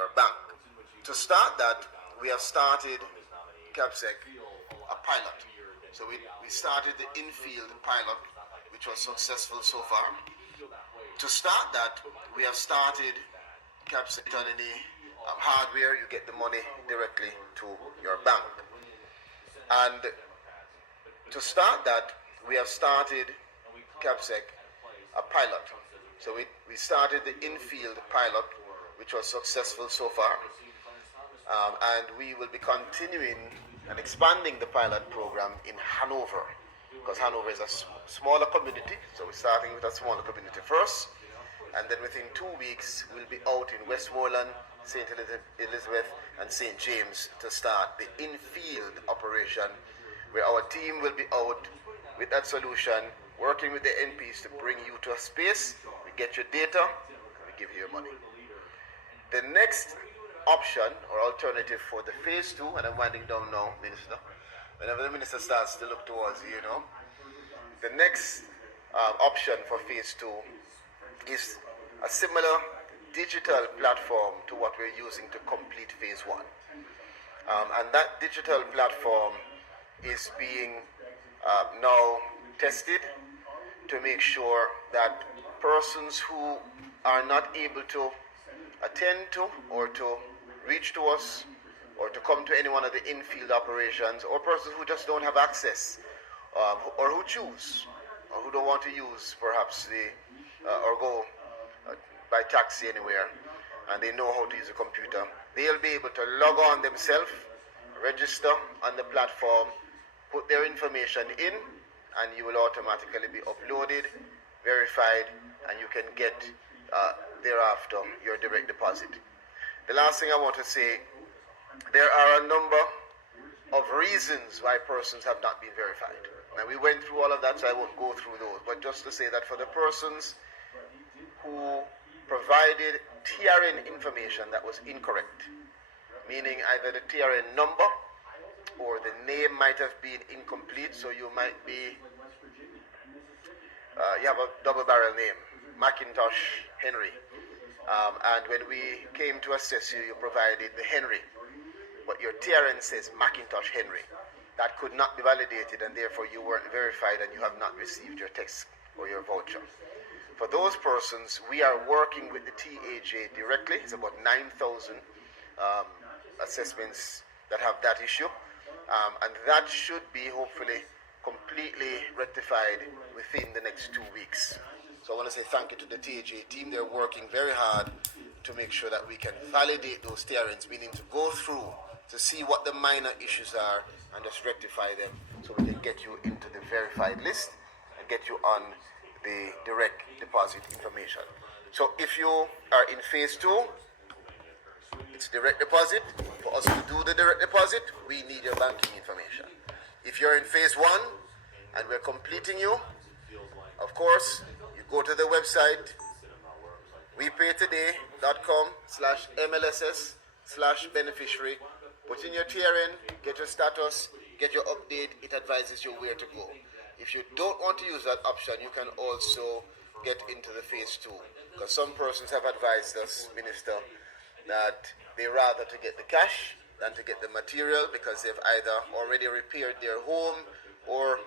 your bank. To start that, we have started CAPSEC a pilot. So we started the infield pilot, which was successful so far. To start that, we have started CAPSEC on any hardware. You get the money directly to your bank. And to start that, we have started CAPSEC a pilot. So we started the infield pilot, which was successful so far. And we will be continuing and expanding the pilot program in Hanover, because Hanover is a smaller community. So we're starting with a smaller community first. And then within 2 weeks, we'll be out in Westmoreland, St. Elizabeth, and St. James to start the in-field operation, where our team will be out with that solution, working with the NPs to bring you to a space. We get your data, and we give you your money. The next option or alternative for the phase 2, and I'm winding down now, Minister. Whenever the Minister starts to look towards you, the next option for phase 2 is a similar digital platform to what we're using to complete phase 1. And that digital platform is being now tested to make sure that persons who are not able to attend to or to reach to us or to come to any one of the in-field operations, or persons who just don't have access or who choose or who don't want to use perhaps or go by taxi anywhere, and they know how to use a computer, they'll be able to log on themselves, register on the platform, put their information in, and you will automatically be uploaded, verified, and you can get thereafter your direct deposit. The last thing I want to say, there are a number of reasons why persons have not been verified. Now, we went through all of that, so I won't go through those, but just to say that for the persons who provided TRN information that was incorrect, meaning either the TRN number or the name might have been incomplete, so you might be, you have a double barrel name, McIntosh Henry, and when we came to assess you, you provided the Henry, but your TRN says McIntosh Henry. That could not be validated, and therefore you weren't verified and you have not received your text or your voucher. For those persons, we are working with the TAJ directly. It's about 9,000 assessments that have that issue, and that should be hopefully completely rectified within the next 2 weeks. So I want to say thank you to the TAJ team. They're working very hard to make sure that we can validate those TRNs, meaning to go through to see what the minor issues are and just rectify them, so we can get you into the verified list and get you on the direct deposit information. So if you are in phase 2, it's direct deposit. For us to do the direct deposit, we need your banking information. If you're in phase 1 and we're completing you, of course, you go to the website wepaytoday.com/MLSS/beneficiary, put in your TRN, get your status, get your update. It advises you where to go. If you don't want to use that option, you can also get into the phase 2. Because some persons have advised us, Minister, that they rather to get the cash than to get the material, because they've either already repaired their home or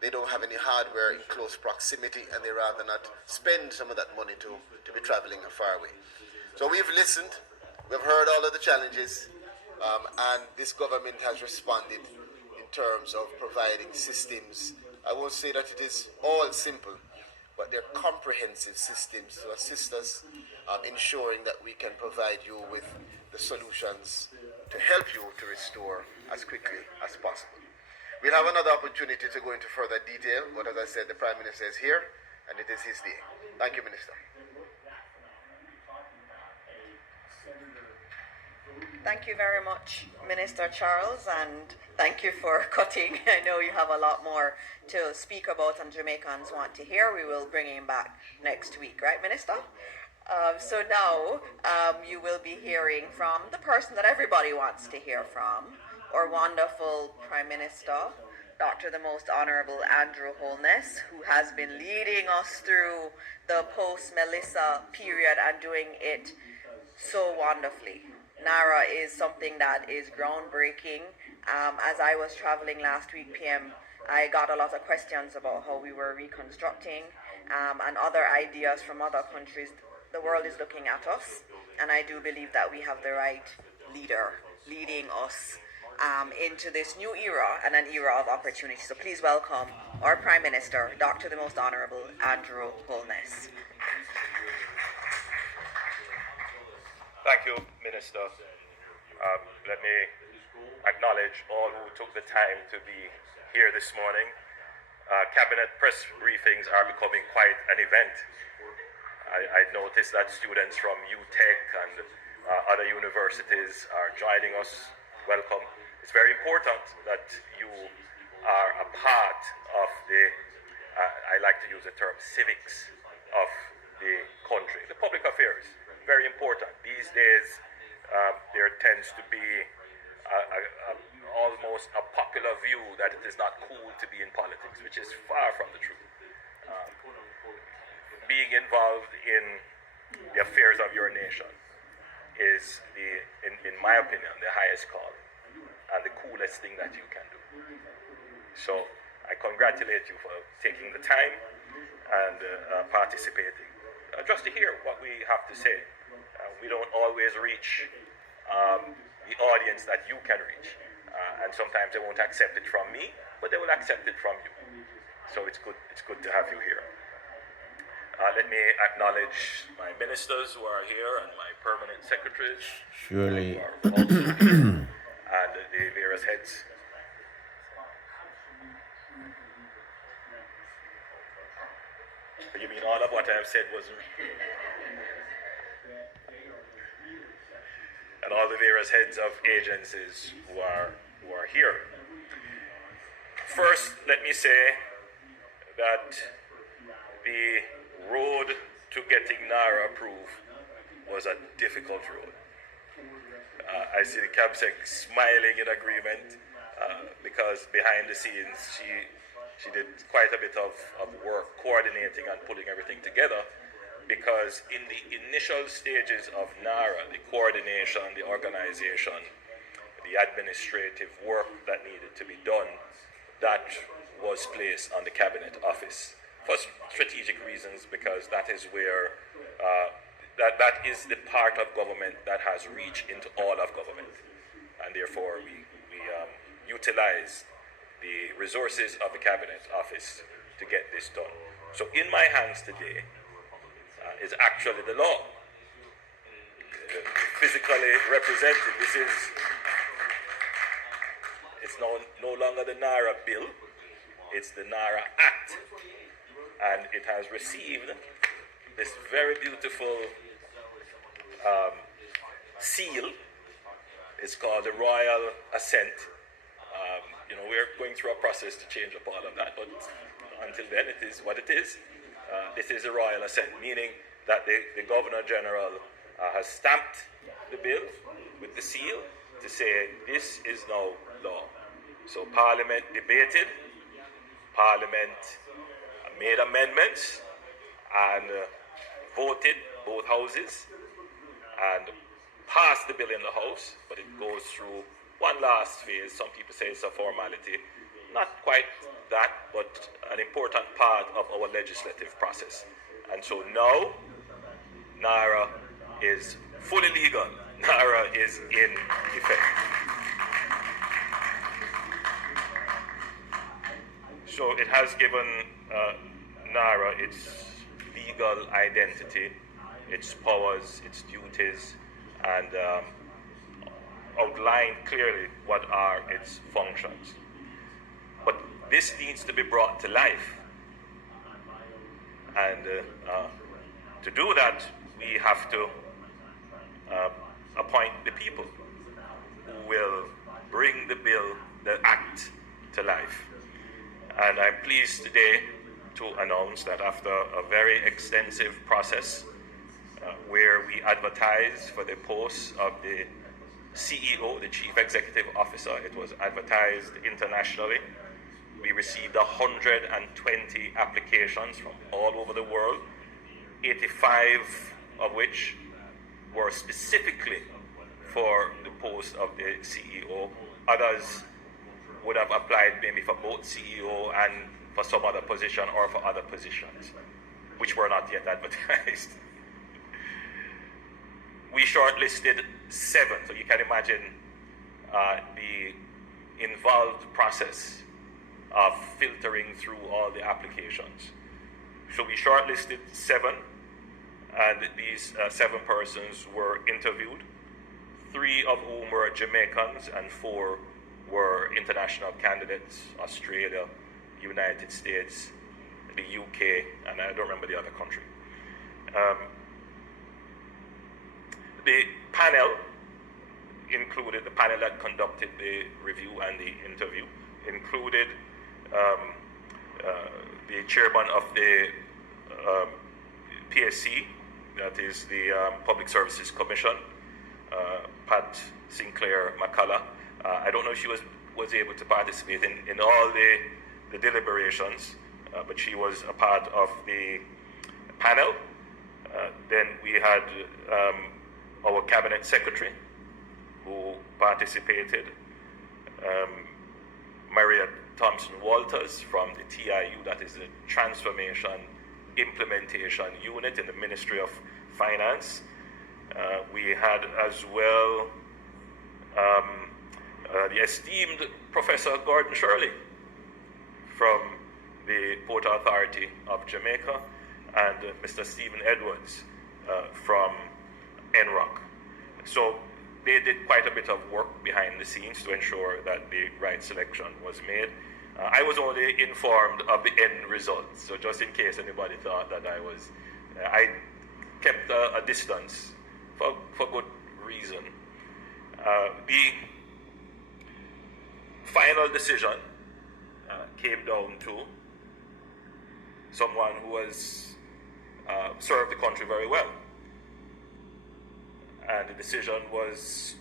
they don't have any hardware in close proximity, and they rather not spend some of that money to be traveling far away. So we've listened, we've heard all of the challenges, and this government has responded in terms of providing systems. I won't say that it is all simple, but they're comprehensive systems to assist us ensuring that we can provide you with the solutions to help you to restore as quickly as possible. We'll have another opportunity to go into further detail, but as I said, the Prime Minister is here, and it is his day. Thank you, Minister. Thank you very much, Minister Charles, and thank you for cutting. I know you have a lot more to speak about and Jamaicans want to hear. We will bring him back next week, right, Minister? So now you will be hearing from the person that everybody wants to hear from, our wonderful Prime Minister, Dr. the Most Honorable Andrew Holness, who has been leading us through the post-Melissa period and doing it so wonderfully. NARA is something that is groundbreaking. As I was traveling last week, PM, I got a lot of questions about how we were reconstructing and other ideas from other countries. The world is looking at us, and I do believe that we have the right leader leading us into this new era and an era of opportunity. So please welcome our Prime Minister, Dr. the Most Honourable Andrew Holness. Thank you, Minister. Let me acknowledge all who took the time to be here this morning. Cabinet press briefings are becoming quite an event. I noticed that students from UTech and other universities are joining us. Welcome. It's very important that you are a part of the, I like to use the term civics of the country, the public affairs. Very important. These days, there tends to be almost a popular view that it is not cool to be in politics, which is far from the truth. Being involved in the affairs of your nation is, in my opinion, the highest calling and the coolest thing that you can do. So I congratulate you for taking the time and participating. Just to hear what we have to say. We don't always reach the audience that you can reach. And sometimes they won't accept it from me, but they will accept it from you. So it's good to have you here. Let me acknowledge my ministers who are here and my permanent secretaries. Surely. Who are also here, and the various heads. You mean all of what I have said was... And all the various heads of agencies who are here. First, let me say that the road to getting NARA approved was a difficult road. I see the CABSEC smiling in agreement because behind the scenes she did quite a bit of work coordinating and pulling everything together, because in the initial stages of NARA, the coordination, the organization, the administrative work that needed to be done, that was placed on the Cabinet Office for strategic reasons, because that is where that is the part of government that has reach into all of government, and therefore we utilize the resources of the Cabinet Office to get this done. So in my hands today is actually the law, physically represented. It's no longer the NARA bill, it's the NARA Act, and it has received this very beautiful seal. It's called the Royal Assent. We're going through a process to change up all of that, but until then it is what it is. This is a Royal Assent, meaning that the Governor General has stamped the bill with the seal to say this is now law. So Parliament debated, Parliament made amendments and voted, both houses, and passed the bill in the House, but it goes through one last phase. Some people say it's a formality. Not quite that, but an important part of our legislative process. And so now, NARA is fully legal. NARA is in effect. So it has given NARA its legal identity, its powers, its duties, and outlined clearly what are its functions. But this needs to be brought to life. And to do that, we have to appoint the people who will bring the bill, the act, to life. And I'm pleased today to announce that after a very extensive process where we advertised for the post of the CEO, the Chief Executive Officer, it was advertised internationally. We received 120 applications from all over the world, 85 of which were specifically for the post of the CEO. Others would have applied maybe for both CEO and for some other position or for other positions, which were not yet advertised. We shortlisted 7, so you can imagine the involved process of filtering through all the applications. So we shortlisted 7, and these 7 persons were interviewed, 3 of whom were Jamaicans and 4 were international candidates: Australia, United States, the UK, and I don't remember the other country. The panel included, the panel that conducted the review and the interview, included the chairman of the PSC, that is the Public Services Commission, Pat Sinclair McCullough. I don't know if she was able to participate in all the deliberations, but she was a part of the panel. Then we had our cabinet secretary, who participated, Maria Thompson Walters from the TIU, that is the Transformation Implementation Unit in the Ministry of Finance. We had as well the esteemed Professor Gordon Shirley from the Port Authority of Jamaica, and Mr. Stephen Edwards from NROC. So they did quite a bit of work behind the scenes to ensure that the right selection was made. I was only informed of the end result, so just in case anybody thought that I kept a distance for good reason. The final decision came down to someone who has served the country very well. And the decision was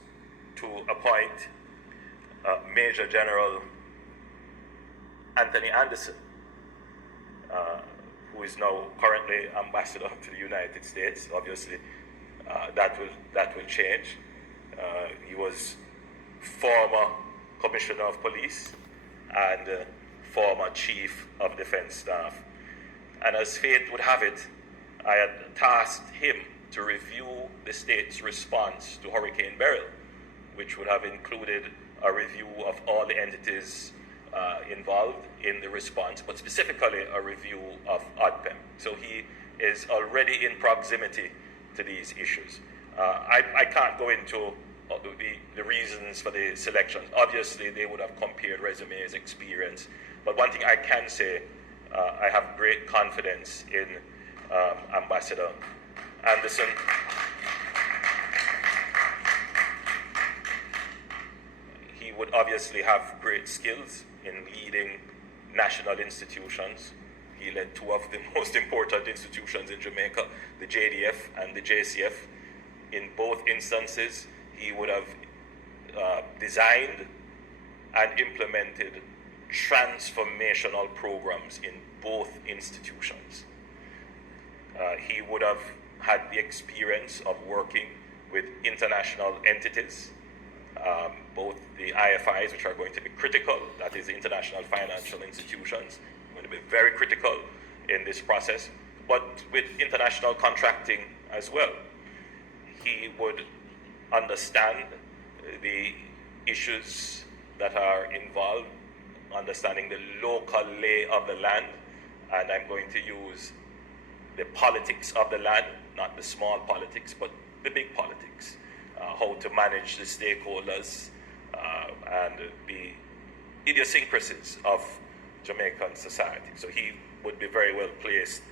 to appoint Major General Anthony Anderson, who is now currently ambassador to the United States. Obviously, that will change. He was former Commissioner of Police and former Chief of Defense Staff. And as fate would have it, I had tasked him to review the state's response to Hurricane Beryl, which would have included a review of all the entities involved in the response, but specifically a review of ODPEM. So he is already in proximity to these issues. I can't go into the reasons for the selections. Obviously, they would have compared resumes, experience, but one thing I can say, I have great confidence in Ambassador Anderson. He would obviously have great skills in leading national institutions. He led 2 of the most important institutions in Jamaica, the JDF and the JCF. In both instances, he would have designed and implemented transformational programs in both institutions. He would have had the experience of working with international entities, both the IFIs, which are going to be critical, that is the international financial institutions, going to be very critical in this process, but with international contracting as well. He would understand the issues that are involved, understanding the local lay of the land, and I'm going to use the politics of the land, not the small politics, but the big politics, how to manage the stakeholders and the idiosyncrasies of Jamaican society. So he would be very well placed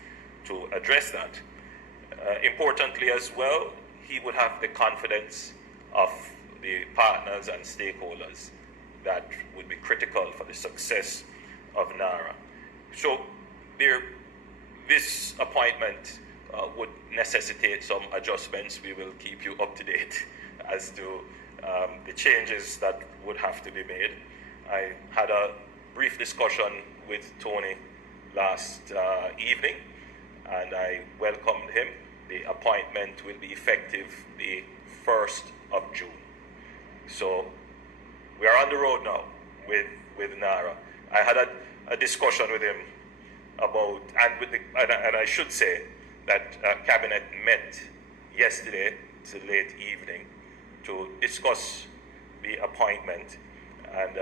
to address that. Importantly as well, he would have the confidence of the partners and stakeholders that would be critical for the success of NARA. So this appointment would necessitate some adjustments. We will keep you up to date as to the changes that would have to be made. I had a brief discussion with Tony last evening, and I welcomed him the appointment will be effective the 1st of June. So we are on the road now with NARA. I had a discussion with him about, and I should say that Cabinet met yesterday to late evening to discuss the appointment, and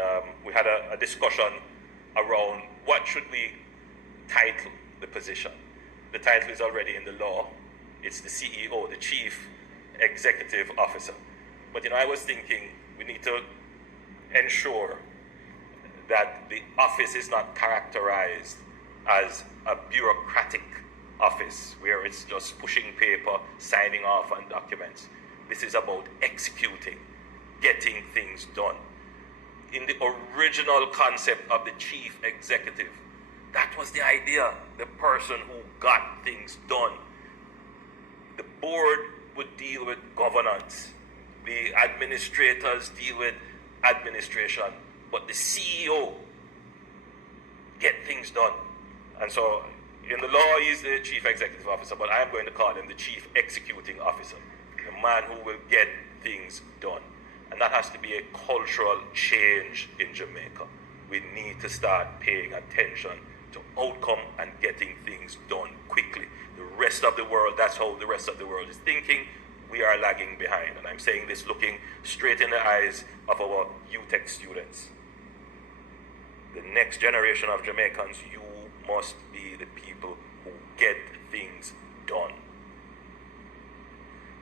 we had a discussion around what should we title the position. The title is already in the law. It's the CEO, the Chief Executive Officer. But I was thinking we need to ensure that the office is not characterized as a bureaucratic office where it's just pushing paper, signing off on documents. This is about executing, getting things done. In the original concept of the chief executive, that was the idea, the person who got things done. The board would deal with governance. The administrators deal with administration. But the CEO get things done. And so in the law, he's the chief executive officer, but I'm going to call him the chief executing officer, the man who will get things done. And that has to be a cultural change in Jamaica. We need to start paying attention to outcome and getting things done quickly. The rest of the world, that's how the rest of the world is thinking. We are lagging behind. And I'm saying this looking straight in the eyes of our UTech students. The next generation of Jamaicans, you must be the people who get things done.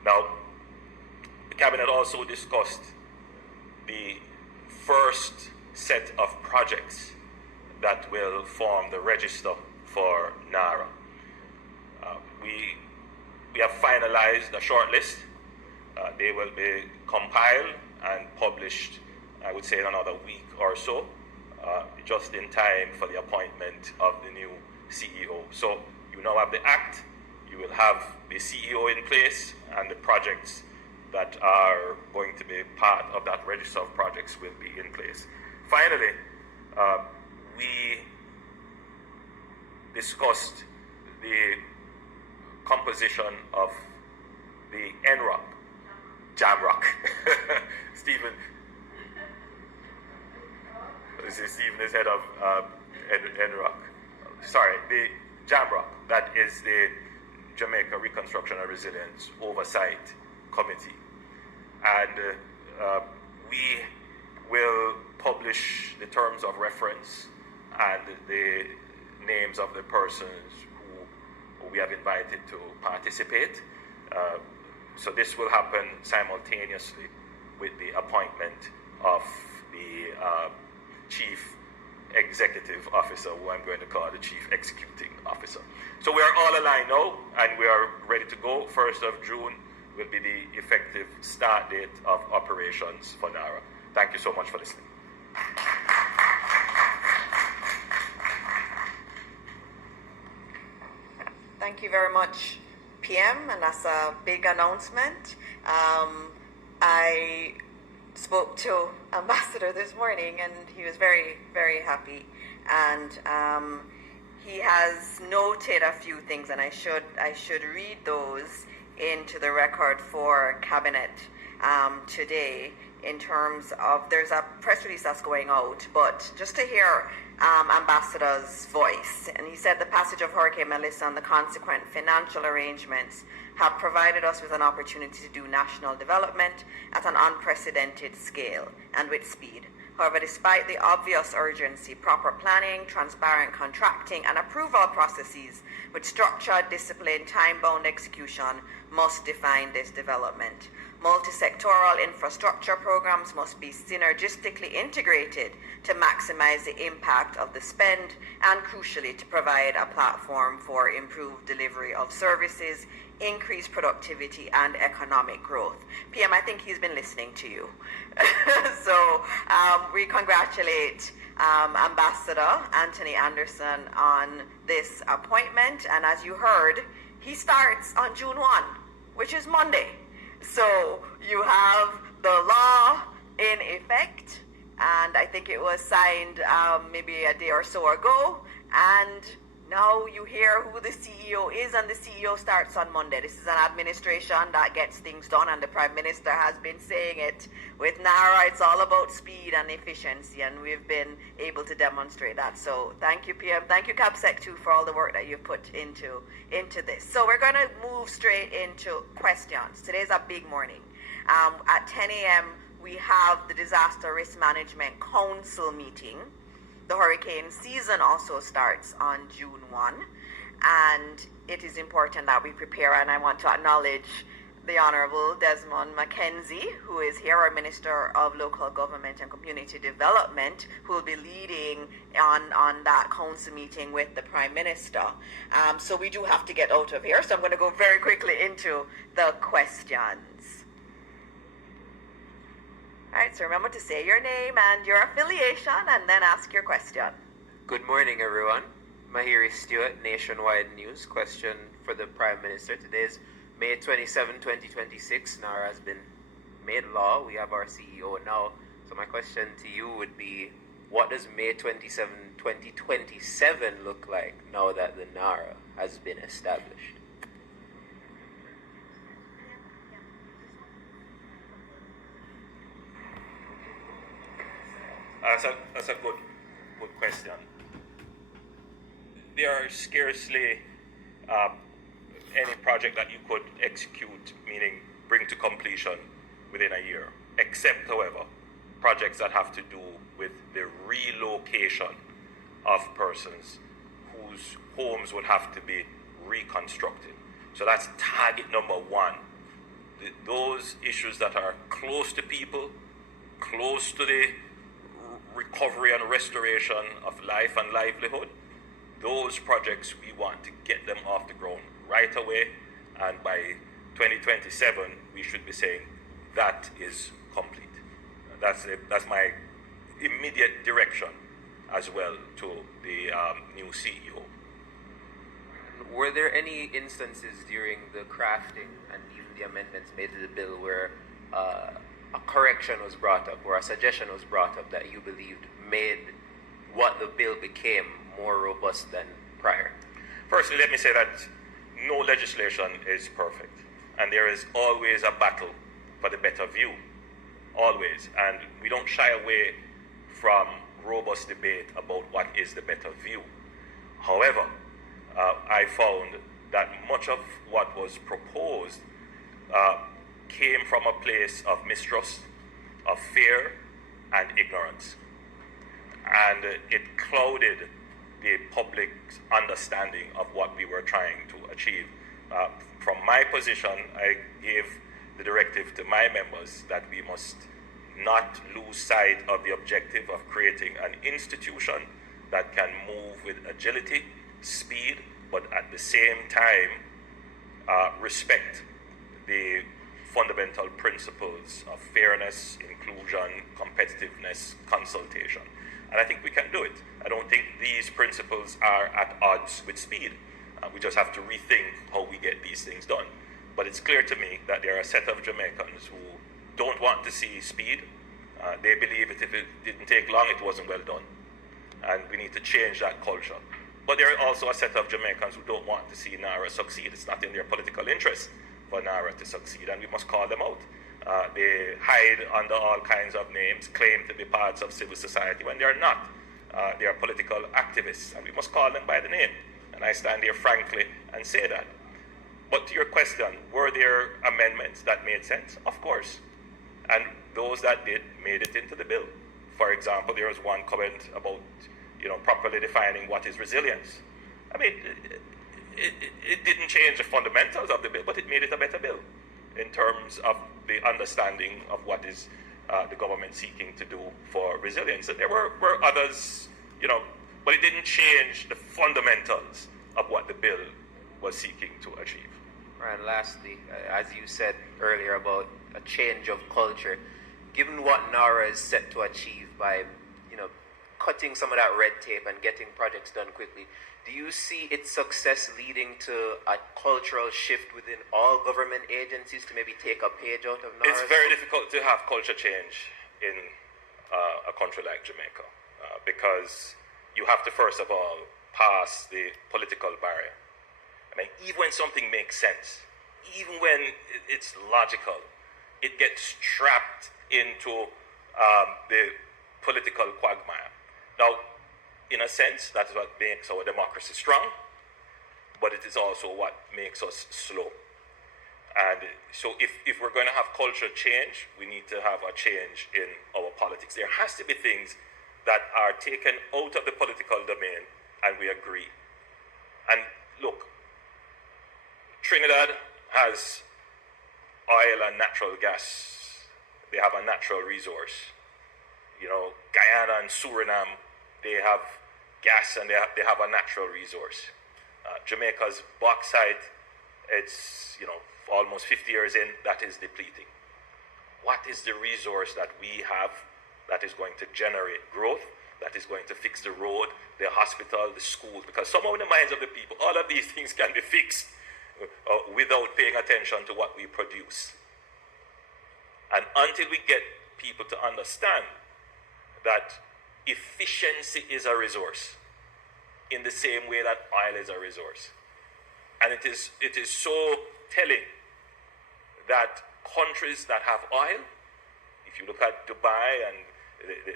Now, the Cabinet also discussed the first set of projects that will form the register for NARA. We have finalized a short list. They will be compiled and published, I would say, in another week or so, just in time for the appointment of the new CEO. So you now have the Act, you will have the CEO in place, and the projects that are going to be part of that register of projects will be in place. Finally, we discussed the composition of the NROC, Jamrock. Stephen is head of NROC. Sorry, the Jamrock, that is the Jamaica Reconstruction and Resilience Oversight Committee. And we will publish the terms of reference and the names of the persons who we have invited to participate. So this will happen simultaneously with the appointment of the Chief Executive Officer, who I'm going to call the Chief Executing Officer. So we are all aligned now, and we are ready to go. 1st of June will be the effective start date of operations for NARA. Thank you so much for listening. Thank you very much, PM, and that's a big announcement. I spoke to Ambassador this morning, and he was very, very happy. And he has noted a few things, and I should read those into the record for Cabinet today. In terms of, there's a press release that's going out, but just to hear Ambassador's voice. And he said the passage of Hurricane Melissa and the consequent financial arrangements have provided us with an opportunity to do national development at an unprecedented scale and with speed. However, despite the obvious urgency, proper planning, transparent contracting, and approval processes with structured, disciplined, time-bound execution must define this development. Multi-sectoral infrastructure programs must be synergistically integrated to maximize the impact of the spend and, crucially, to provide a platform for improved delivery of services, increased productivity, and economic growth. PM, I think he's been listening to you. So we congratulate Ambassador Anthony Anderson on this appointment. And as you heard, he starts on June 1, which is Monday. So you have the law in effect, and I think it was signed maybe a day or so ago, and Now you hear who the CEO is, and the CEO starts on Monday. This is an administration that gets things done, and the Prime Minister has been saying it. With NARA, it's all about speed and efficiency, and we've been able to demonstrate that. So thank you, PM. Thank you, CAPSEC, too, for all the work that you've put into this. So we're going to move straight into questions. Today's a big morning. At 10 a.m., we have the Disaster Risk Management Council meeting. The hurricane season also starts on June 1, and it is important that we prepare, and I want to acknowledge the Honorable Desmond McKenzie, who is here, our Minister of Local Government and Community Development, who will be leading on that council meeting with the Prime Minister. So we do have to get out of here, so I'm going to go very quickly into the questions. All right, so remember to say your name and your affiliation and then ask your question. Good morning, everyone. Mahiri Stewart, Nationwide News. Question for the Prime Minister. Today is May 27, 2026. NARA has been made law. We have our CEO now. So my question to you would be, what does May 27, 2027 look like now that the NARA has been established? That's a good question. There are scarcely any project that you could execute, meaning bring to completion within a year, except, however, projects that have to do with the relocation of persons whose homes would have to be reconstructed. So that's target number one. Those issues that are close to people, close to the recovery and restoration of life and livelihood, those projects we want to get them off the ground right away, and by 2027 we should be saying that is complete. That's my immediate direction as well to the new CEO. Were there any instances during the crafting and even the amendments made to the bill where a correction was brought up or a suggestion was brought up that you believed made what the bill became more robust than prior? Firstly, let me say that no legislation is perfect, and there is always a battle for the better view, always, and we don't shy away from robust debate about what is the better view. However, I found that much of what was proposed came from a place of mistrust, of fear, and ignorance. And it clouded the public's understanding of what we were trying to achieve. From my position, I gave the directive to my members that we must not lose sight of the objective of creating an institution that can move with agility, speed, but at the same time respect the fundamental principles of fairness, inclusion, competitiveness, consultation. And I think we can do it. I don't think these principles are at odds with speed. We just have to rethink how we get these things done. But it's clear to me that there are a set of Jamaicans who don't want to see speed. They believe that if it didn't take long, it wasn't well done. And we need to change that culture. But there are also a set of Jamaicans who don't want to see NARA succeed. It's not in their political interest for NARA to succeed, and we must call them out. They hide under all kinds of names, claim to be parts of civil society when they are not. They are political activists, and we must call them by the name. And I stand here frankly and say that. But to your question, were there amendments that made sense? Of course. And those that did made it into the bill. For example, there was one comment about, properly defining what is resilience. I mean, it didn't change the fundamentals of the bill, but it made it a better bill in terms of the understanding of what is the government seeking to do for resilience. And there were others, but it didn't change the fundamentals of what the bill was seeking to achieve. Right, and lastly, as you said earlier about a change of culture, given what NARA is set to achieve by, cutting some of that red tape and getting projects done quickly, do you see its success leading to a cultural shift within all government agencies to maybe take a page out of NARA? It's very difficult to have culture change in a country like Jamaica because you have to first of all past the political barrier. I mean, even when something makes sense, even when it's logical, it gets trapped into the political quagmire. Now, in a sense, that's what makes our democracy strong, but it is also what makes us slow. And so if we're going to have culture change, we need to have a change in our politics. There has to be things that are taken out of the political domain, and we agree. And look, Trinidad has oil and natural gas. They have a natural resource. You know, Guyana and Suriname, they have gas and they have a natural resource. Jamaica's bauxite, it's, you know, almost 50 years in, that is depleting. What is the resource that we have that is going to generate growth, that is going to fix the road, the hospital, the school? Because somehow in the minds of the people, all of these things can be fixed without paying attention to what we produce. And until we get people to understand that efficiency is a resource, in the same way that oil is a resource. And it is so telling that countries that have oil, if you look at Dubai and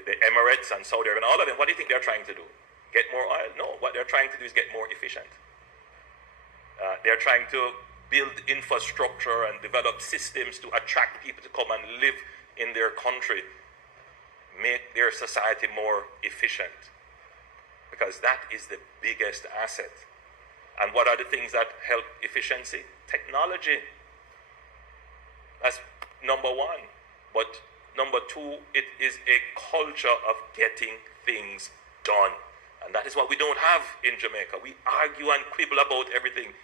the Emirates and Saudi Arabia and all of them, what do you think they're trying to do? Get more oil? No, what they're trying to do is get more efficient. They're trying to build infrastructure and develop systems to attract people to come and live in their country, make their society more efficient, because that is the biggest asset. And what are the things that help efficiency? Technology. That's number one. But number two, it is a culture of getting things done. And that is what we don't have in Jamaica. We argue and quibble about everything.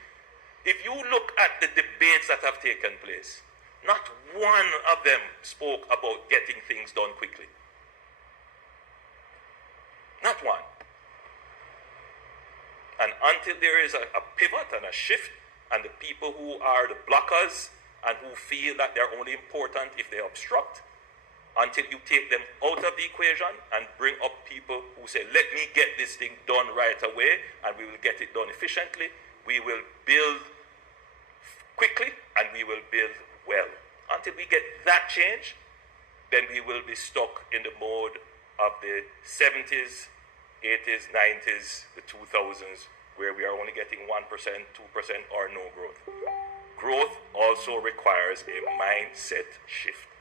If you look at the debates that have taken place, not one of them spoke about getting things done quickly. Not one. And until there is a pivot and a shift, and the people who are the blockers and who feel that they're only important if they obstruct, until you take them out of the equation and bring up people who say, let me get this thing done right away, and we will get it done efficiently, we will build quickly and we will build well. Until we get that change, then we will be stuck in the mode of the 70s, 80s, 90s, the 2000s, where we are only getting 1%, 2%, or no growth. Growth also requires a mindset shift.